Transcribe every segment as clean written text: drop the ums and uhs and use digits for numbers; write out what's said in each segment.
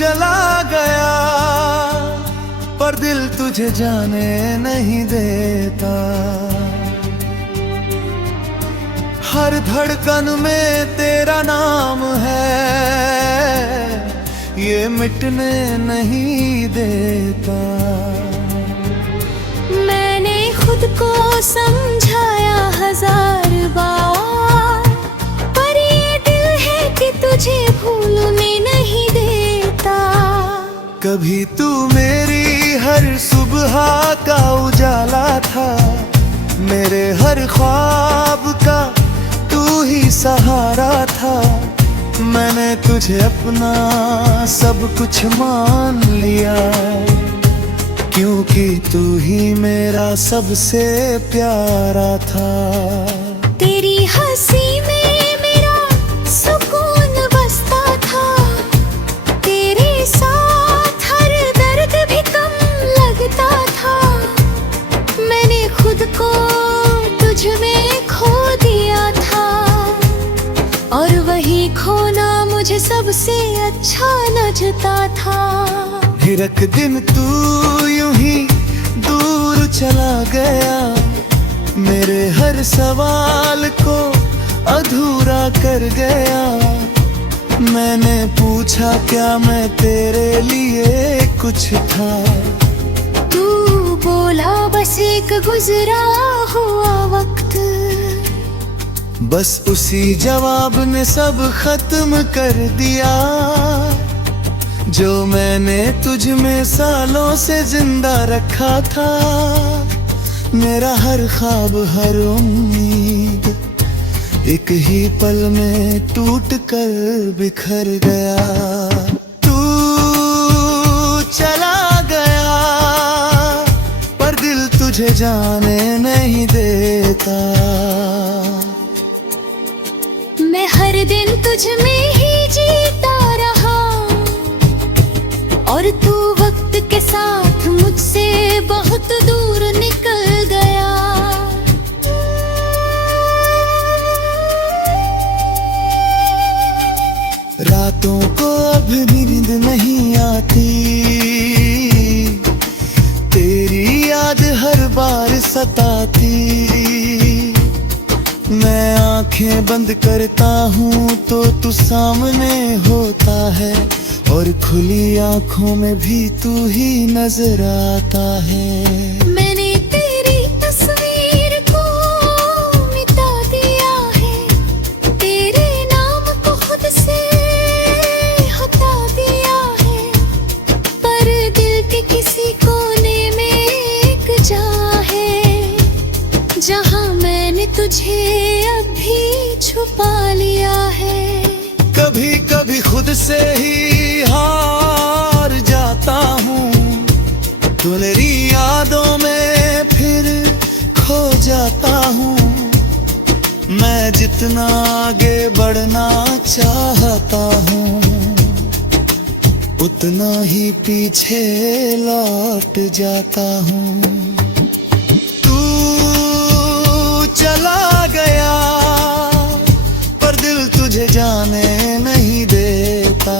चला गया, पर दिल तुझे जाने नहीं देता। हर धड़कन में तेरा नाम है, ये मिटने नहीं देता। मैंने खुद को समझाया 1000 बार, पर ये दिल है कि तुझे भूलने नहीं देता। कभी तू मेरी हर सुबह का उजाला था, मेरे हर ख्वाब का तू ही सहारा था। मैंने तुझे अपना सब कुछ मान लिया, क्योंकि तू ही मेरा सबसे प्यारा था। तेरी हंसी में मेरा सुकून बसता था, तेरे साथ हर दर्द भी कम लगता था। मैंने खुद को तुझ में खो दिया था, और वही खोना मुझे सबसे अच्छा लगता था। फिर एक दिन तू यूं ही दूर चला गया, मेरे हर सवाल को अधूरा कर गया। मैंने पूछा क्या मैं तेरे लिए कुछ था, तू बोला बस एक गुजरा हुआ वक्त। बस उसी जवाब ने सब खत्म कर दिया, जो मैंने तुझ में सालों से जिंदा रखा था। मेरा हर ख्वाब हर उम्मीद एक ही पल में टूट कर बिखर गया। तू चला गया, पर दिल तुझे जाने नहीं देता। मैं हर दिन तुझ में ही जीता रहा, और तू वक्त के साथ मुझसे बहुत दूर निकल गया। रातों को अब नींद नहीं आती, तेरी याद हर बार सताती। मैं आंखें बंद करता हूँ तो तू सामने होता है, और खुली आंखों में भी तू ही नजर आता है। मैंने तेरी तस्वीर को मिटा दिया है, तेरे नाम को खुद से हटा दिया है। पर दिल के किसी कोने में एक जगह है, जहाँ मैंने तुझे अभी छुपा लिया है। कभी कभी खुद से ही हार जाता हूँ, तुम्हारी यादों में फिर खो जाता हूँ। मैं जितना आगे बढ़ना चाहता हूँ, उतना ही पीछे लौट जाता हूँ। तू चला गया, पर दिल तुझे जाने नहीं देता।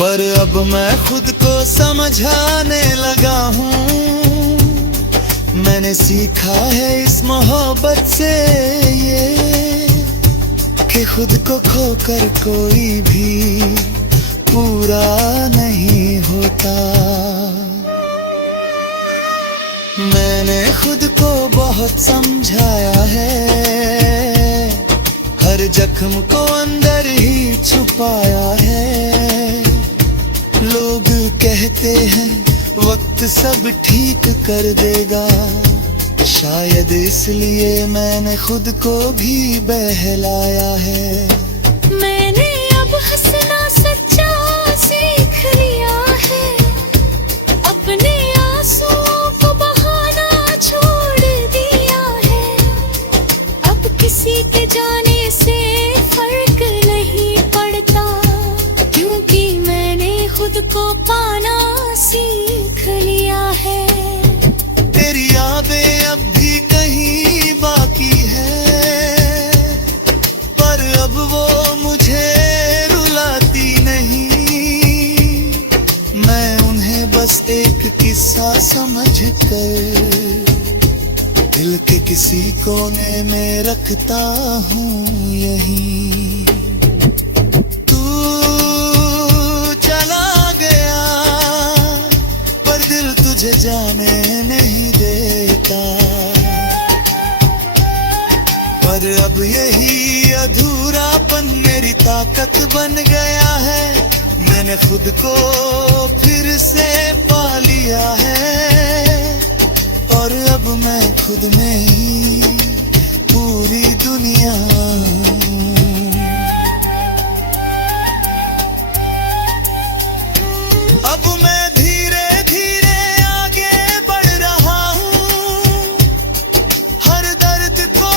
पर अब मैं खुद को समझाने लगा हूँ, मैंने सीखा है इस मोहब्बत से ये, कि खुद को खोकर कोई भी पूरा नहीं होता। मैंने खुद को बहुत समझाया है, हर जख्म को अंदर ही छुपाया है। लोग कहते हैं वक्त सब ठीक कर देगा, शायद इसलिए मैंने खुद को भी बहलाया है। मैंने अब हंसना सच्चा सीख लिया है, अपने आंसुओं को बहाना छोड़ दिया है। अब किसी के जाने से फर्क नहीं पड़ता, क्योंकि मैंने खुद को पाना सीख लिया है। तेरी यादें अब भी कहीं बाकी है, पर अब वो मुझे रुला समझ कर दिल के किसी कोने में रखता हूँ यहीं। तू चला गया पर दिल तुझे जाने नहीं देता, पर अब यही अधूरापन मेरी ताकत बन गया है। मैंने खुद को फिर से पा लिया है और अब मैं खुद में ही पूरी दुनिया हूँ। अब मैं धीरे धीरे आगे बढ़ रहा हूँ, हर दर्द को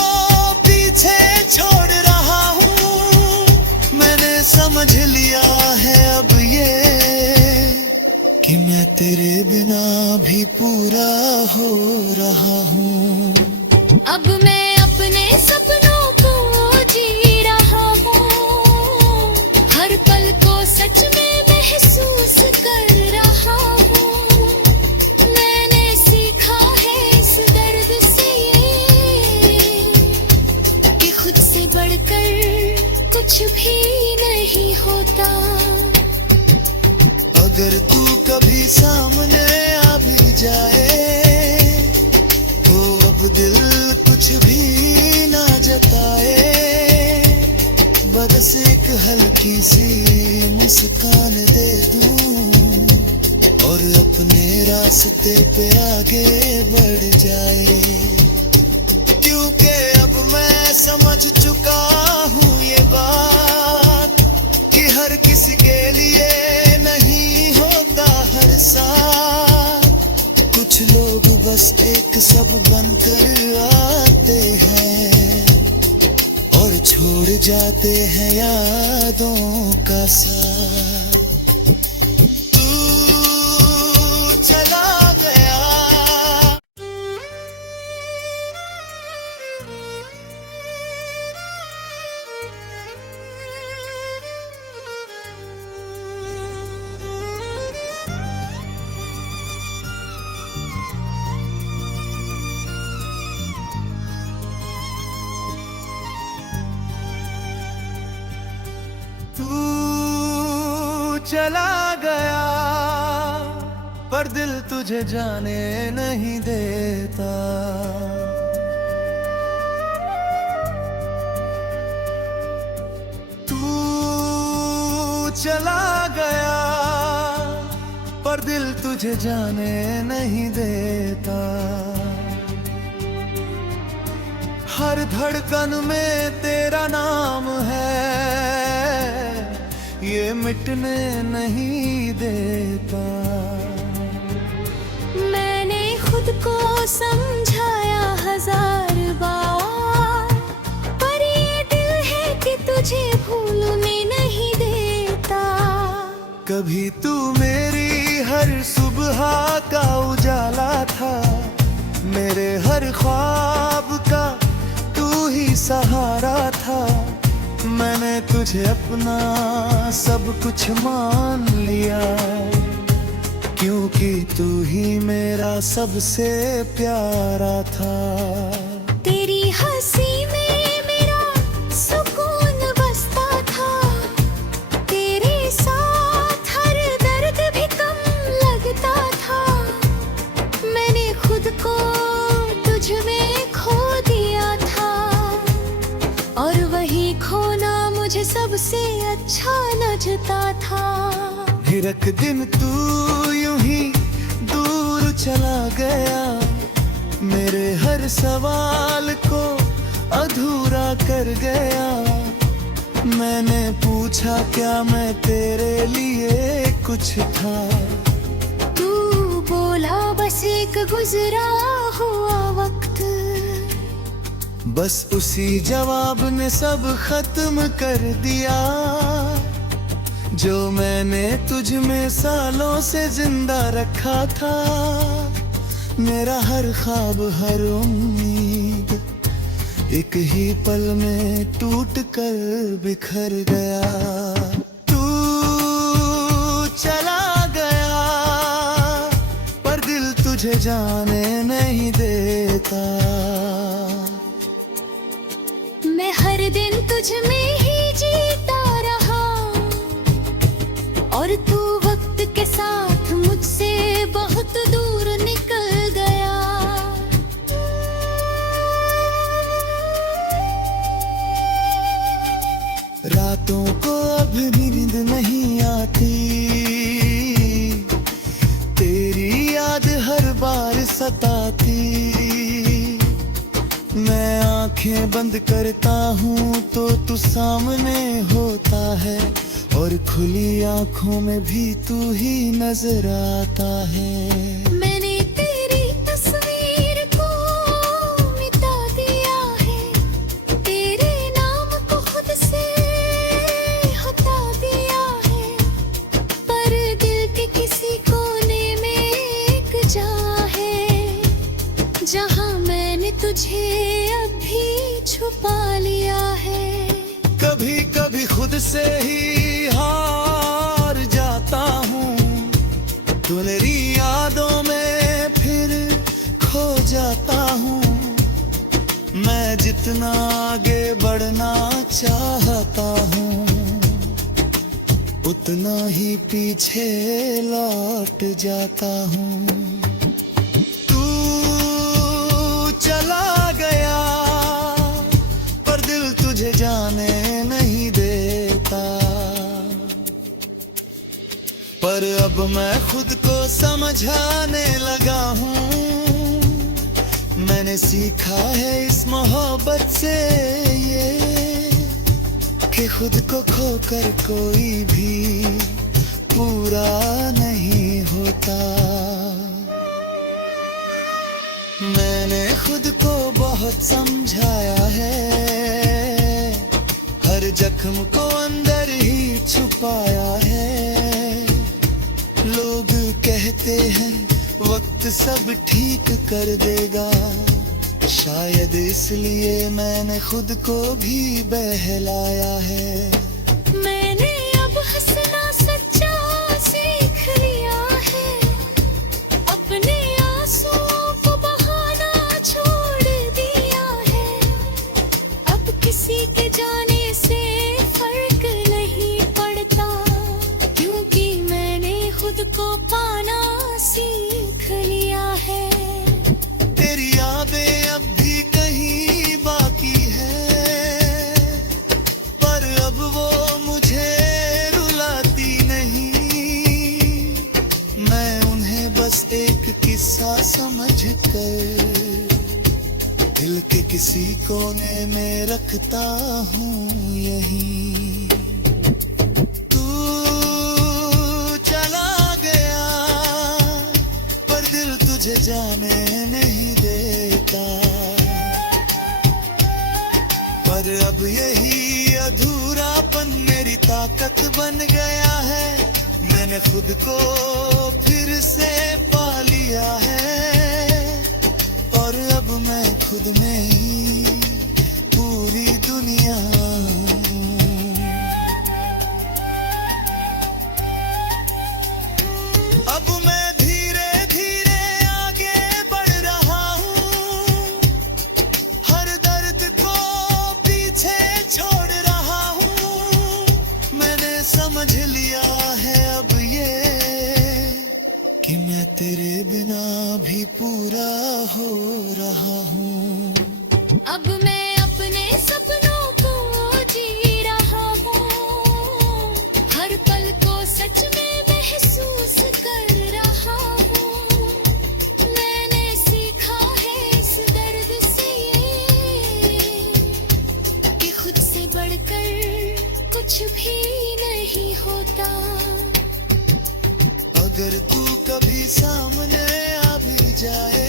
पीछे छोड़ रहा हूँ। मैंने समझ लिया है अब ये कि मैं तेरे बिना भी पूरा हो रहा हूँ। अब मैं अपने सपनों को जी रहा हूँ, हर पल को सच में महसूस कर रहा हूँ। मैंने सीखा है इस दर्द से कि खुद से बढ़कर कुछ भी नहीं होता। अगर तू कभी सामने आ भी जाए तो अब दिल कुछ भी ना जताए, बस एक हल्की सी मुस्कान दे दूं और अपने रास्ते पे आगे बढ़ जाए। क्योंकि अब मैं समझ चुका हूँ ये बात कि हर किसी के लिए नहीं होता हर साथ। कुछ लोग बस एक सब बनकर आते हैं और छोड़ जाते हैं यादों का साथ। तू चला गया चला गया पर दिल तुझे जाने नहीं देता। तू चला गया पर दिल तुझे जाने नहीं देता। हर धड़कन में तेरा नाम है, ये मिटने नहीं देता। मैंने खुद को समझाया 1000 बार, पर ये दिल है कि तुझे भूलने नहीं देता। कभी तू मेरी हर सुबह का उजाला था, मेरे हर ख्वाब का तू ही सहारा था। मैंने तुझे अपना सब कुछ मान लिया, क्योंकि तू ही मेरा सबसे प्यारा था। तेरी हंसी में मेरा सुकून बसता था, तेरे साथ हर दर्द भी कम लगता था। मैंने खुद को तुझ में खो दिया था और वही खोना मुझे सबसे अच्छा लगता था। फिर एक दिन तू यूं ही दूर चला गया, मेरे हर सवाल को अधूरा कर गया। मैंने पूछा क्या मैं तेरे लिए कुछ था, तू बोला बस एक गुजरा हुआ वक्त। बस उसी जवाब ने सब खत्म कर दिया, जो मैंने तुझ में सालों से जिंदा रखा था। मेरा हर ख्वाब हर उम्मीद एक ही पल में टूट कर बिखर गया। तू चला गया पर दिल तुझे जाने नहीं देता। मैं हर दिन तुझ में ही जीता रहा और तू वक्त के साथ मुझसे बहुत दूर निकल गया। रातों को अब नींद नहीं आती, तेरी याद हर बार सताती। मैं आंखें बंद करता हूँ तो तू सामने होता है, और खुली आंखों में भी तू ही नजर आता है। मैंने तेरी तस्वीर को मिटा दिया है, तेरे नाम को खुद से हटा दिया है, पर दिल के किसी कोने में एक जगह है जहां मैंने तुझे अभी छुपा लिया है। कभी कभी खुद से ही हार जाता हूँ, तुम्हारी यादों में फिर खो जाता हूँ। मैं जितना आगे बढ़ना चाहता हूँ, उतना ही पीछे लौट जाता हूँ। तू चला गया पर दिल तुझे जाने नहीं देता। पर अब मैं खुद को समझाने लगा हूँ, मैंने सीखा है इस मोहब्बत से ये, कि खुद को खोकर कोई भी पूरा नहीं होता। मैंने खुद को बहुत समझाया है, हर जख्म को अंदर ही छुपाया है। लोग कहते हैं वक्त सब ठीक कर देगा, शायद इसलिए मैंने खुद को भी बहलाया है। मैंने अब हंसना सच्चा सीख लिया है, अपने आंसुओं को बहाना छोड़ दिया है। अब किसी के जाने से फर्क नहीं पड़ता, क्योंकि मैंने खुद को पाना सीख लिया है। तेरी यादें अब भी कहीं बाकी है, पर अब वो मुझे रुलाती नहीं। मैं उन्हें बस एक किस्सा समझ कर दिल के किसी कोने में रखता हूँ यहीं। तू चला गया पर दिल तुझे जाने नहीं देता। पर अब यही अधूरापन मेरी ताकत बन गया है, मैंने खुद को फिर से पा लिया है। और अब मैं खुद में ही पूरी दुनिया हूँ। अब मैं धीरे धीरे आगे बढ़ रहा हूँ, हर दर्द को पीछे छोड़ रहा हूँ। मैंने समझ लिया है अब ये, कि मैं तेरे बिना भी पूरा हो रहा हूँ। अब मैं अपने सपनों को जी रहा हूँ, हर पल को सच में महसूस कर रहा हूँ। मैंने सीखा है इस दर्द से ये, कि खुद से बढ़कर कुछ भी नहीं होता। अगर तू कभी सामने आ भी जाए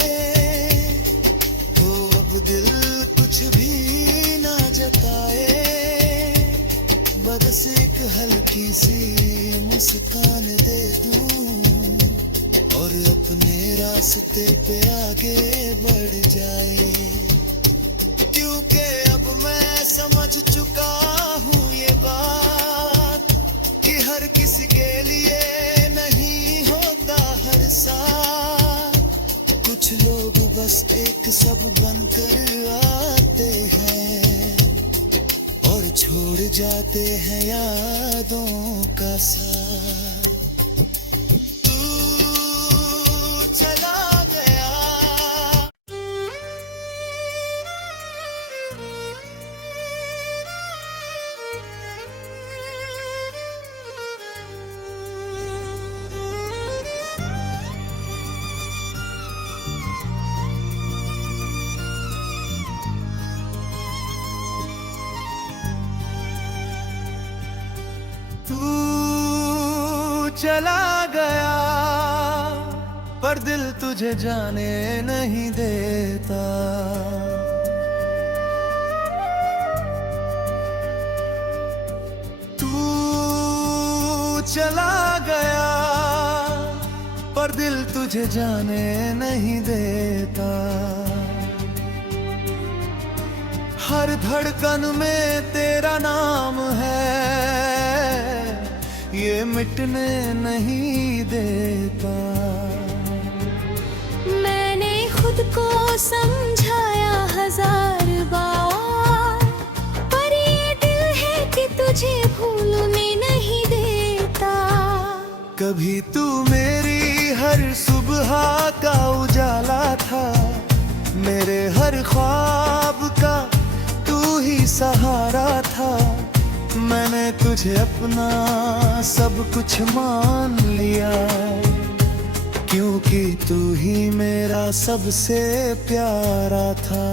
तो अब दिल कुछ भी ना जताए, बस एक हल्की सी मुस्कान दे दूं और अपने रास्ते पे आगे बढ़ जाए। क्योंकि अब मैं समझ चुका हूँ ये बात, कि हर किसी के लिए नहीं होता हर साथ। कुछ लोग बस एक सब बनकर आते हैं और छोड़ जाते हैं यादों का साथ। तू चला गया। तू चला गया पर दिल तुझे जाने नहीं देता। तू चला गया पर दिल तुझे जाने नहीं देता। हर धड़कन में तेरा नाम है, ये मिटने नहीं देता। मैंने खुद को समझाया 1000 बार, पर ये दिल है कि तुझे भूलने नहीं देता। कभी तू मेरी हर सुबह का उजाला था, मेरे हर ख्वाब का तू ही सहारा था। मैंने तुझे अपना सब कुछ मान लिया, क्योंकि तू ही मेरा सबसे प्यारा था।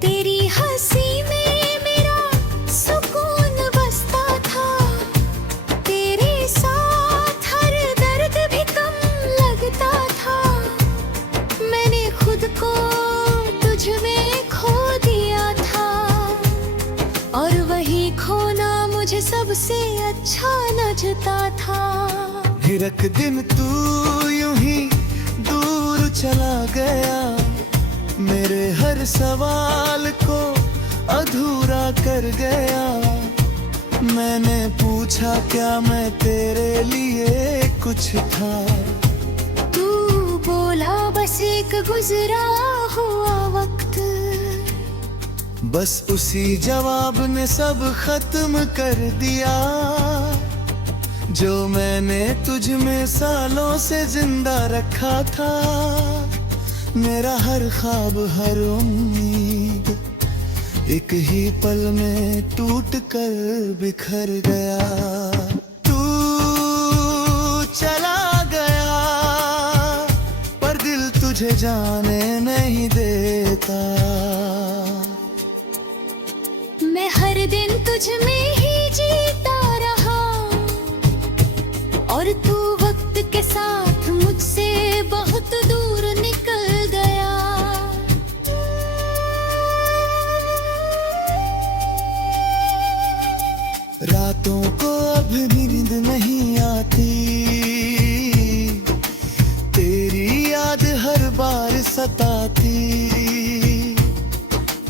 तेरी हंसी में मेरा सुकून बसता था, तेरे साथ हर दर्द भी कम लगता था। मैंने खुद को तुझ में खो दिया था, और वही खोना मुझे सबसे अच्छा लगता था। फिर एक दिन तू यूं ही दूर चला गया, मेरे हर सवाल को अधूरा कर गया। मैंने पूछा क्या मैं तेरे लिए कुछ था, तू बोला बस एक गुजरा हुआ वक्त। बस उसी जवाब ने सब खत्म कर दिया, जो मैंने तुझ में सालों से जिंदा रखा था। मेरा हर ख्वाब हर उम्मीद एक ही पल में टूट कर बिखर गया। तू चला गया पर दिल तुझे जाने नहीं देता। मैं हर दिन तुझ में ही जीता रहा, और तू वक्त के साथ मुझसे बहुत दूर निकल गया। रातों को अब नींद नहीं आती, तेरी याद हर बार सताती।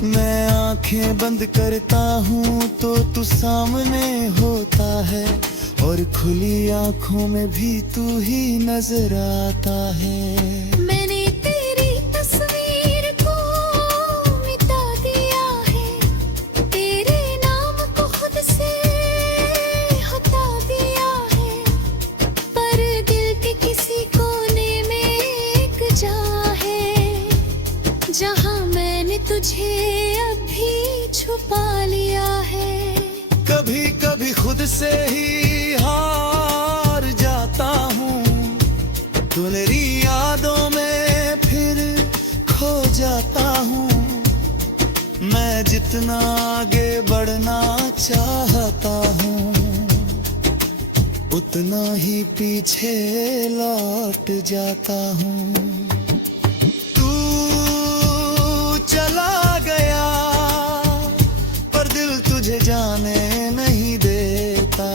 मैं आंखें बंद करता हूँ तो तू सामने होता है, और खुली आंखों में भी तू ही नजर आता है। मैंने तेरी तस्वीर को मिटा दिया है, तेरे नाम को खुद से हटा दिया है। पर दिल के किसी कोने में एक जगह है, जहाँ मैंने तुझे अभी छुपा लिया है। कभी कभी खुद से ही हार जाता हूँ, तुम्हारी यादों में फिर खो जाता हूँ। मैं जितना आगे बढ़ना चाहता हूँ, उतना ही पीछे लौट जाता हूँ। तू चला गया पर दिल तुझे जाने नहीं देता।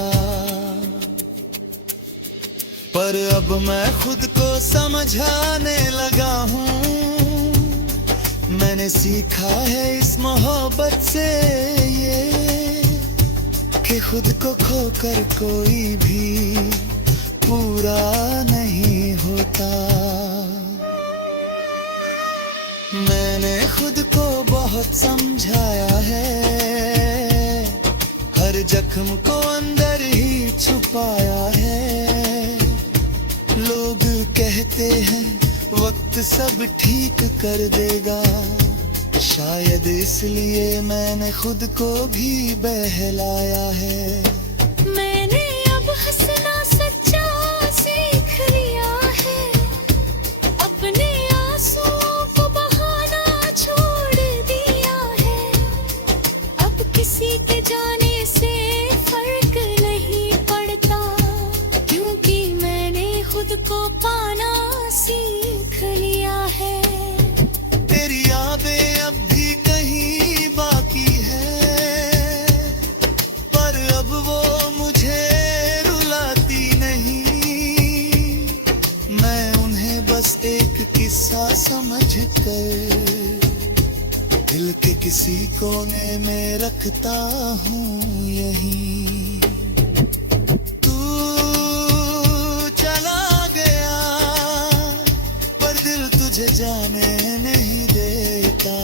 पर अब मैं खुद को समझाने लगा हूँ, मैंने सीखा है इस मोहब्बत से ये, कि खुद को खोकर कोई भी पूरा नहीं होता। मैंने खुद को बहुत समझाया है, हर जख्म को अंदर ही छुपाया है। लोग कहते हैं वक्त सब ठीक कर देगा, शायद इसलिए मैंने खुद को भी बहलाया है। मैंने अब हंसना सच्चा सीख लिया है, अपने आंसुओं को बहाना छोड़ दिया है। अब किसी के जाने से फर्क नहीं पड़ता, क्योंकि मैंने खुद को पाना सीख लिया है। तेरी यादें अब भी कहीं बाकी है, पर अब वो मुझे रुलाती नहीं। मैं उन्हें बस एक किस्सा समझ कर दिल के किसी कोने में रखता हूँ यहीं। तू चला गया पर दिल तुझे जाने नहीं देता,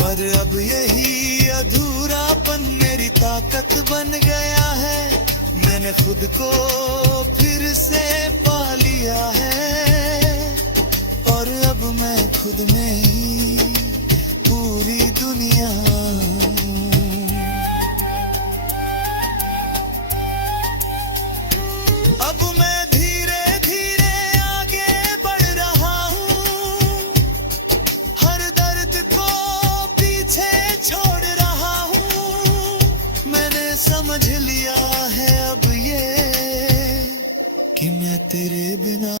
पर अब यही अधूरापन मेरी ताकत बन गया है। मैंने खुद को फिर से पा लिया है, और अब मैं खुद में ही पूरी दुनिया हूँ। अब मैं धीरे धीरे आगे बढ़ रहा हूँ, हर दर्द को पीछे छोड़ रहा हूँ। मैंने समझ लिया है अब ये कि मैं तेरे बिना